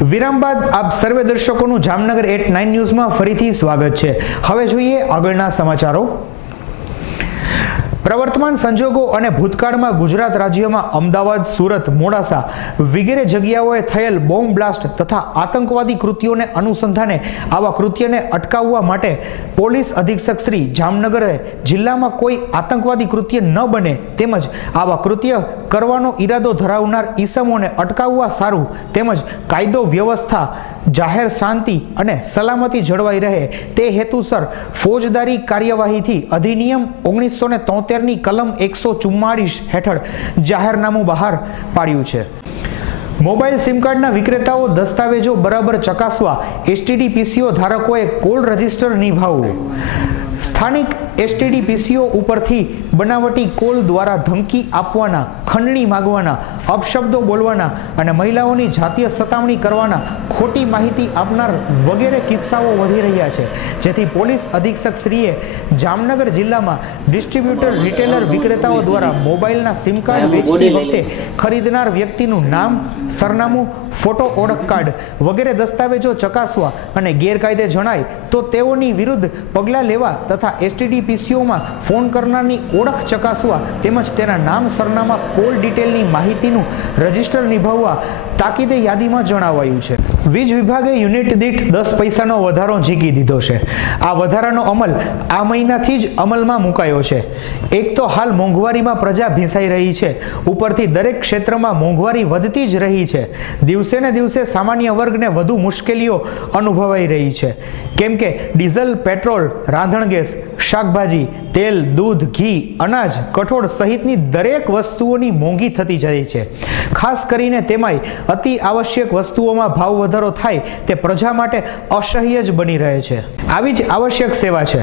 વિરામ બાદ આપ સર્વે દર્શકોનું જામનગર એટ 9 ન્યૂઝમાં ફરીથી સ્વાગત છે। હવે જોઈએ આગળના સમાચારો। પ્રવર્તમાન સંજોગો અને ભૂતકાળમાં ગુજરાત રાજ્યમાં અમદાવાદ, સુરત, મોડાસા વગેરે જગ્યાઓએ થયેલ બોમ્બ બ્લાસ્ટ તથા આતંકવાદી કૃત્યોને અનુસંધાને આવા કૃત્યને અટકાવવા માટે પોલીસ અધિક્ષક શ્રી જામનગરે જિલ્લામાં કોઈ આતંકવાદી કૃત્ય ન બને તેમજ આવા કૃત્ય કરવાનો ઈરાદો ધરાવનાર ઈસમોને અટકાવવા સારું તેમજ કાયદો વ્યવસ્થા, જાહેર શાંતિ અને સલામતી જળવાઈ રહે તે હેતુસર ફોજદારી કાર્યવાહીથી અધિનિયમ 1973 ની કલમ 144 હેઠળ જાહેરનામું બહાર પાડ્યું છે। મોબાઈલ સિમ કાર્ડના વિક્રેતાઓ દસ્તાવેજો બરાબર ચકાસવા એસટીડી પીસીઓ ધારકોએ કોલ રજિસ્ટર નિભાવવું। સ્થાનિક એસટીડી પીસીઓ ઉપરથી બનાવટી કોલ દ્વારા ધમકી આપવાના, ખંડણી માંગવાના, અપશબ્દો બોલવાના અને મહિલાઓની જાતીય સતામણી કરવાના, ખોટી માહિતી આપનાર વગેરે કિસ્સાઓ વધી રહ્યા છે, જેથી પોલીસ અધિક્ષક શ્રીએ જામનગર જિલ્લામાં ડિસ્ટ્રીબ્યુટર, રિટેલર, વિક્રેતાઓ દ્વારા મોબાઈલના સિમ કાર્ડ વેચતી વખતે ખરીદનાર વ્યક્તિનું નામ, સરનામું, ફોટો ઓળખ કાર્ડ વગેરે દસ્તાવેજો ચકાસવા અને ગેરકાયદે જણાય તો તેઓની વિરુદ્ધ પગલાં લેવા તથા એસટીડી પીસીઓમાં ફોન કરનારની ઓળખ ચકાસવા તેમજ તેના નામ, સરનામા, કોલ ડિટેલની માહિતીનું રજિસ્ટર નિભાવવા તાકીદે યાદીમાં જણાવાયું છે। વીજ વિભાગે યુનિટ દીઠ 10 પૈસાનો વધારો ઝીકી દીધો છે। આ વધારાનો અમલ આ મહિનાથી જ અમલમાં મુકાયો છે। એક તો હાલ મોંઘવારીમાં પ્રજા ભીંસાઈ રહી છે, ઉપરથી દરેક ક્ષેત્રમાં મોંઘવારી વધતી જ રહી છે। દિવસે ને દિવસે સામાન્ય વર્ગને વધુ મુશ્કેલીઓ અનુભવાઈ રહી છે, કેમ કે ડીઝલ, પેટ્રોલ, રાંધણ ગેસ, શાકભાજી, તેલ, દૂધ, ઘી, અનાજ, કઠોળ સહિતની દરેક વસ્તુઓની મોંઘી થતી જાય છે। ખાસ કરીને તેમાંય અતિ આવશ્યક વસ્તુઓમાં ભાવ વધારો થાય તે પ્રજા માટે અસહ્ય જ બની રહે છે। આવી જ આવશ્યક સેવા છે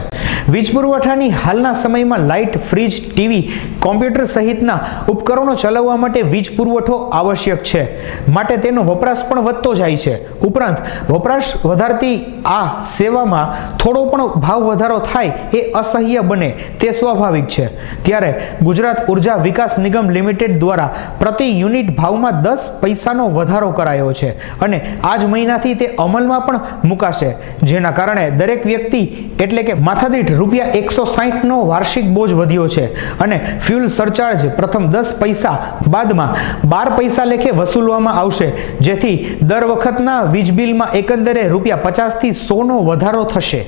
વીજ પુરવઠાની। હાલના સમયમાં લાઇટ, ફ્રીજ, ટીવી, કોમ્પ્યુટર સહિતના ઉપકરણો ચલાવવા માટે વીજ પુરવઠો આવશ્યક છે, માટે તેનો વપરાશ પણ વધતો જાય છે। ઉપરાંત વપરાશ વધારતી આ સેવામાં થોડો પણ ભાવ વધારો થાય એ અસહ્ય બને તે સ્વાભાવિક છે। ત્યારે ગુજરાત ઉર્જા વિકાસ નિગમ લિમિટેડ દ્વારા પ્રતિ યુનિટ ભાવમાં 10 પૈસાનો વધારો કરાયો છે અને આજ મહિનાથી તે અમલમાં પણ મુકાશે, જેના કારણે દરેક વ્યક્તિ એટલે કે માથાદીઠ રૂપિયા 160 નો વાર્ષિક બોજ વધ્યો છે અને ફ્યુલ સરચાર્જ પ્રથમ 10 પૈસા બાદમાં 12 પૈસા લેખે વસૂલવામાં આવશે, જેથી દર વખતના વીજ બિલમાં એકંદરે રૂપિયા 50 થી 100 નો વધારો થશે।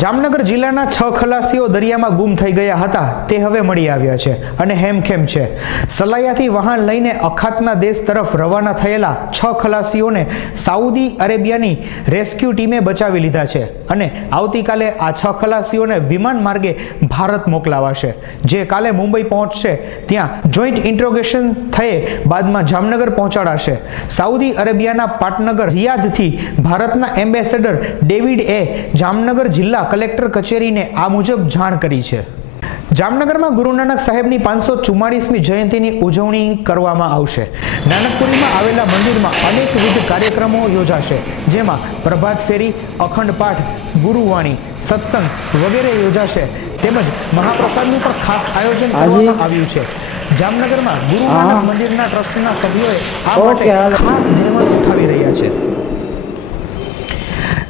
જામનગર જિલ્લાના 6 ખલાસીઓ દરિયામાં ગુમ થઈ ગયા હતા તે હવે મળી આવ્યા છે અને હેમખેમ છે। સલાયાથી વાહન લઈને અખાતના દેશ તરફ રવાના થયેલા 6 ખલાસીઓને સાઉદી અરેબિયાની રેસ્ક્યુ ટીમે બચાવી લીધા છે અને આવતીકાલે આ 6 ખલાસીઓને વિમાન માર્ગે ભારત મોકલાવાશે, જે કાલે મુંબઈ પહોંચશે। ત્યાં જોઈન્ટ ઇન્ટ્રોગેશન થયે બાદમાં જામનગર પહોંચાડાશે। સાઉદી અરેબિયાના પાટનગર રિયાધથી ભારતના એમ્બેસેડર ડેવિડ એ જામનગર જિલ્લા કલેક્ટર કચેરીને આ મુજબ જાણ કરી છે। જામનગરમાં ગુરુ નાનક સાહેબની 544મી જયંતિની ઉજવણી કરવામાં આવશે। નાનકપુરીમાં આવેલા મંદિરમાં અનેકવિધ કાર્યક્રમો યોજાશે, જેમાં પ્રભાત ફેરી, અખંડ પાઠ, ગુરુવાણી, સત્સંગ વગેરે યોજાશે તેમજ મહાપ્રસાદનું પણ ખાસ આયોજન કરવામાં આવ્યું છે। જામનગરમાં ગુરુ નાનક મંદિરના ટ્રસ્ટના સભ્યોએ આ માટે ખાસ જહેમત ઉઠાવી રહ્યા છે।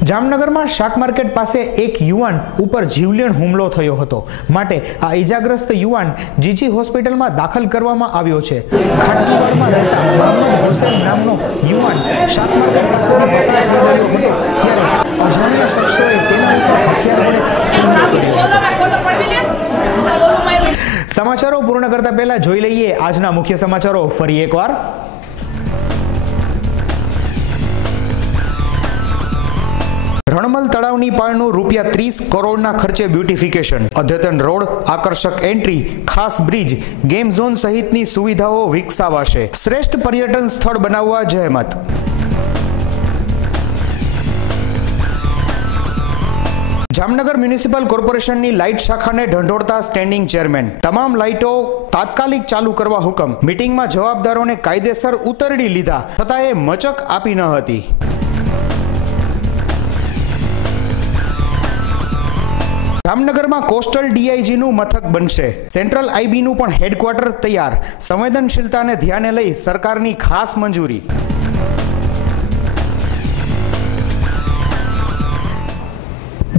જામનગરમાં શાક માર્કેટ પાસે એક યુવાન ઉપર જીવલેણ હુમલો થયો હતો, માટે આ ઈજાગ્રસ્ત યુવાન જીજી હોસ્પિટલમાં દાખલ કરવામાં આવ્યો છે। ખાટકીવાડમાં રહેતા મોહમ્મદ હુસૈન નામનો યુવાન શાક માર્કેટ પાસેથી પસાર થઈ રહ્યો હતો, ત્યારે અજાણ્યા શખ્સોએ તેના ઉપર હથિયાર વડે। સમાચારો પૂર્ણ કરતા પહેલા જોઈ લઈએ આજના મુખ્ય સમાચારો ફરી એકવાર। રણમલ તળાવની પાળનું રૂપિયા 30 કરોડના ખર્ચે બ્યુટિફિકેશન, અદ્યતન રોડ, આકર્ષક એન્ટ્રી, ખાસ બ્રિજ, ગેમ ઝોન સહિતની સુવિધાઓ વિકસાવાશે। શ્રેષ્ઠ પર્યટન સ્થળ બનાવવા જહેમત। જામનગર મ્યુનિસિપલ કોર્પોરેશનની લાઇટ શાખાને ઢંઢોળતા સ્ટેન્ડિંગ ચેરમેન, તમામ લાઇટો તાત્કાલિક ચાલુ કરવા હુકમ। મીટિંગમાં જવાબદારોને કાયદેસર ઉતરડી લીધા છતાં એ મચક આપી ન હતી। જામનગરમાં કોસ્ટલ ડીઆઈજીનું મથક બનશે। સેન્ટ્રલ આઈબીનું પણ હેડક્વાર્ટર તૈયાર। સંવેદનશીલતાને ધ્યાને લઈ સરકારની ખાસ મંજૂરી।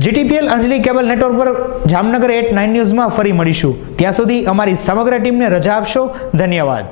જીટીપીએલ અંજલિ કેબલ નેટવર્ક પર જામનગર 8 9 ન્યૂઝમાં ફરી મળીશું. ત્યાં સુધી અમારી સમગ્ર ટીમને રજા આપશો. ધન્યવાદ.